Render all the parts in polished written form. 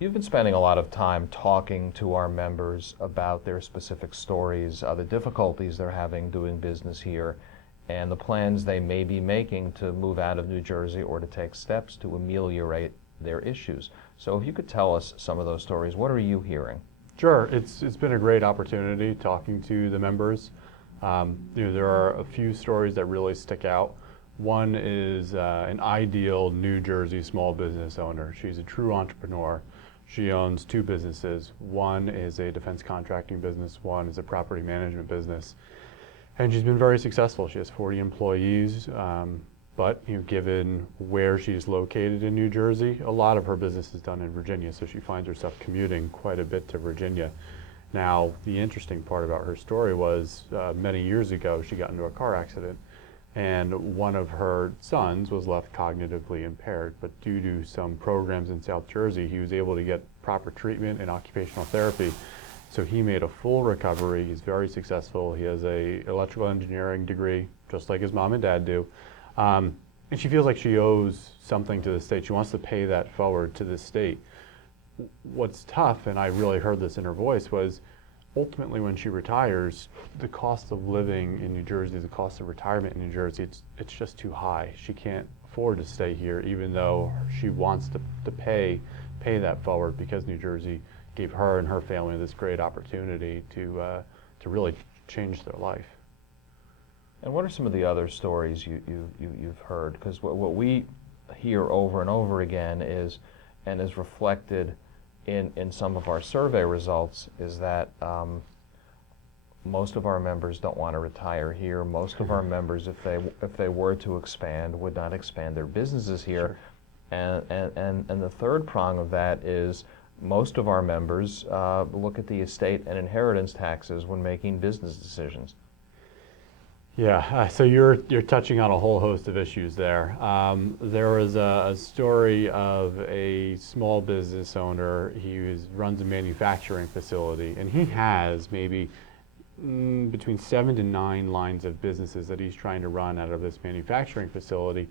You've been spending a lot of time talking to our members about their specific stories, the difficulties they're having doing business here, and the plans they may be making to move out of New Jersey or to take steps to ameliorate their issues. So if you could tell us some of those stories, what are you hearing? Sure, it's been a great opportunity talking to the members. There are a few stories that really stick out. One is an ideal New Jersey small business owner. She's a true entrepreneur. She owns two businesses. One is a defense contracting business, one is a property management business. And she's been very successful. She has 40 employees, but given where she's located in New Jersey, a lot of her business is done in Virginia, so she finds herself commuting quite a bit to Virginia. Now, the interesting part about her story was many years ago, she got into a car accident, and one of her sons was left cognitively impaired, but due to some programs in South Jersey, he was able to get proper treatment and occupational therapy. So he made a full recovery. He's very successful. He has an electrical engineering degree, just like his mom and dad do. And she feels like she owes something to the state. She wants to pay that forward to the state. What's tough, and I really heard this in her voice, was ultimately when she retires, the cost of living in New Jersey, the cost of retirement in New Jersey, it's just too high. She can't afford to stay here, even though she wants to pay that forward, because New Jersey gave her and her family this great opportunity to really change their life. And what are some of the other stories you've heard? Because what we hear over and over again is, and is reflected in some of our survey results, is that most of our members don't want to retire here. Most of our members, if they were to expand, would not expand their businesses here. Sure. And the third prong of that is most of our members look at the estate and inheritance taxes when making business decisions. Yeah, so you're touching on a whole host of issues there. There was a story of a small business owner. He runs a manufacturing facility, and he has maybe between 7 to 9 lines of businesses that he's trying to run out of this manufacturing facility.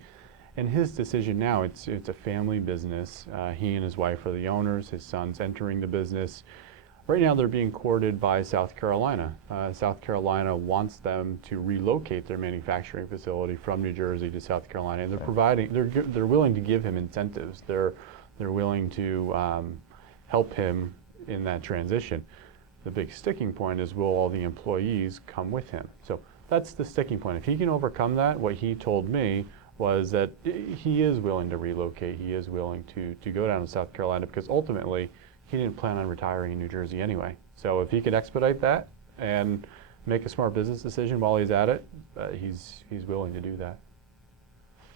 And his decision now, it's a family business. He and his wife are the owners. His son's entering the business. Right now they're being courted by South Carolina. South Carolina wants them to relocate their manufacturing facility from New Jersey to South Carolina, and they're willing to give him incentives. They're willing to help him in that transition. The big sticking point is, will all the employees come with him? So that's the sticking point. If he can overcome that, what he told me was that he is willing to relocate. He is willing to go down to South Carolina, because ultimately he didn't plan on retiring in New Jersey anyway. So if he could expedite that and make a smart business decision while he's at it, he's willing to do that.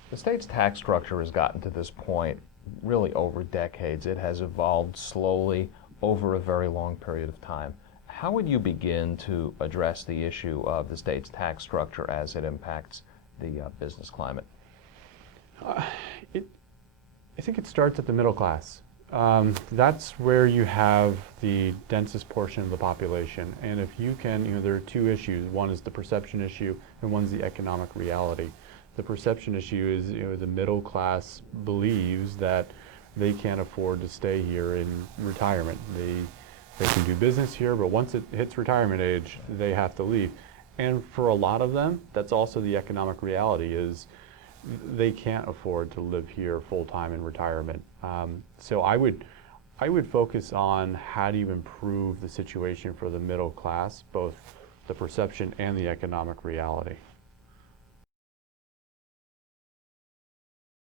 The state's tax structure has gotten to this point really over decades. It has evolved slowly over a very long period of time. How would you begin to address the issue of the state's tax structure as it impacts the business climate? I think it starts at the middle class. That's where you have the densest portion of the population. And if you can, there are two issues. One is the perception issue, and one's the economic reality. The perception issue is, the middle class believes that they can't afford to stay here in retirement. They can do business here, but once it hits retirement age, they have to leave. And for a lot of them, that's also the economic reality, is they can't afford to live here full-time in retirement. So I would focus on how do you improve the situation for the middle class, both the perception and the economic reality.